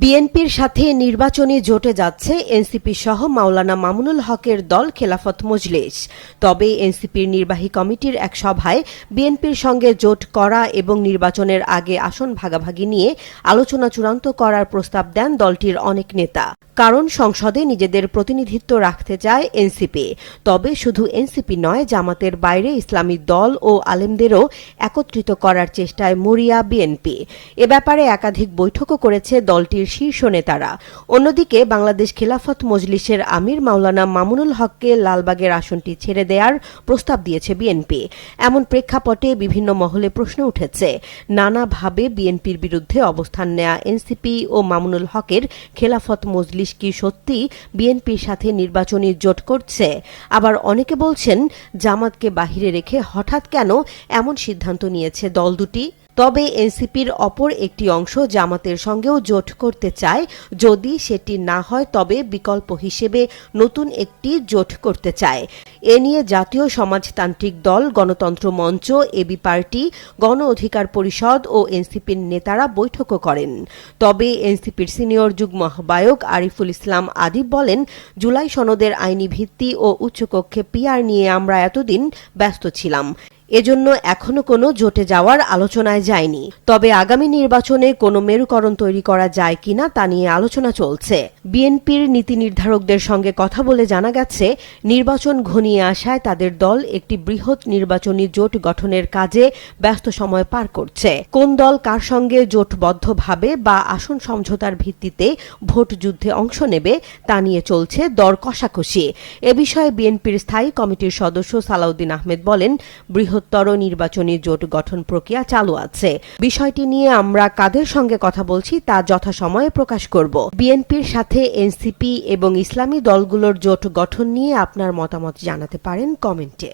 বিএনপির সাথে নির্বাচনে জোটে যাচ্ছে এনসিপি সহ মাওলানা মামুনুল হকের দল খেলাফত মজলিস। তবে এনসিপির নির্বাহী কমিটির এক সভায় বিএনপির সঙ্গে জোট করা এবং নির্বাচনের আগে আসন ভাগাভাগি নিয়ে আলোচনা চূড়ান্ত করার প্রস্তাব দেন দলটির অনেক নেতা। কারণ সংসদে নিজেদের প্রতিনিধিত্ব রাখতে চায় এনসিপি। তবে শুধু এনসিপি নয়, জামাতের বাইরে ইসলামী দল ও আলেমদেরও একত্রিত করার চেষ্টায় মরিয়া বিএনপি। এ ব্যাপারে একাধিক বৈঠকও করেছে দলটির শীর্ষ নেতারা। অন্যদিকে বাংলাদেশ খেলাফত মজলিসের আমির মাওলানা মামুনুল হককে লালবাগের আসনটি ছেড়ে দেওয়ার প্রস্তাব দিয়েছে বিএনপি। এমন প্রেক্ষাপটে বিভিন্ন মহলে প্রশ্ন উঠেছে, নানাভাবে বিএনপির বিরুদ্ধে অবস্থান নেয়া এনসিপি ও মামুনুল হকের খেলাফত মজলিস কি সত্যি বিএনপির সাথে নির্বাচনী জোট করছে? আবার অনেকে বলছেন, জামাতকে বাহিরে রেখে হঠাৎ কেন এমন সিদ্ধান্ত নিয়েছে দল দুটি? তবে এনসিপির অপর একটি অংশ জামাতের সঙ্গেও জোট করতে চায়। যদি সেটি না হয়, তবে বিকল্প হিসেবে নতুন একটি জোট করতে চায়। এ নিয়ে জাতীয় সমাজতান্ত্রিক দল, গণতন্ত্র মঞ্চ, এবি পার্টি, গণ অধিকার পরিষদ ও এনসিপির নেতারা বৈঠকও করেন। তবে এনসিপির সিনিয়র যুগ্ম আহ্বায়ক আরিফুল ইসলাম আদিব বলেন, জুলাই সনদের আইনি ভিত্তি ও উচ্চকক্ষে পিআর নিয়ে আমরা এতদিন ব্যস্ত ছিলাম। এজন্য এখনও কোনো জোটে যাওয়ার আলোচনায় যায়নি। তবে আগামী নির্বাচনে কোনো মেরুকরণ তৈরি করা যায় কিনা তা নিয়ে আলোচনা চলছে। বিএনপির নীতি নির্ধারকদের সঙ্গে কথা বলে জানা গেছে, নির্বাচন ঘনিয়ে আসায় তাদের দল একটি বৃহৎ নির্বাচনী জোট গঠনের কাজে ব্যস্ত সময় পার করছে। কোন দল কার সঙ্গে জোটবদ্ধভাবে বা আসন সমঝোতার ভিত্তিতে ভোট যুদ্ধে অংশ নেবে তা নিয়ে চলছে দর কষাকষি। এ বিষয়ে বিএনপির স্থায়ী কমিটির সদস্য সালাউদ্দিন আহমেদ বলেন বৃহত্তর নির্বাচনী জোট গঠন প্রক্রিয়া চালু আছে। বিষয়টি নিয়ে আমরা কাদের সঙ্গে কথা বলছি তা যথাসময়ে প্রকাশ করব। বিএনপির সাথে এনসিপি এবং ইসলামী দলগুলোর জোট গঠন নিয়ে আপনার মতামত জানাতে পারেন কমেন্টে।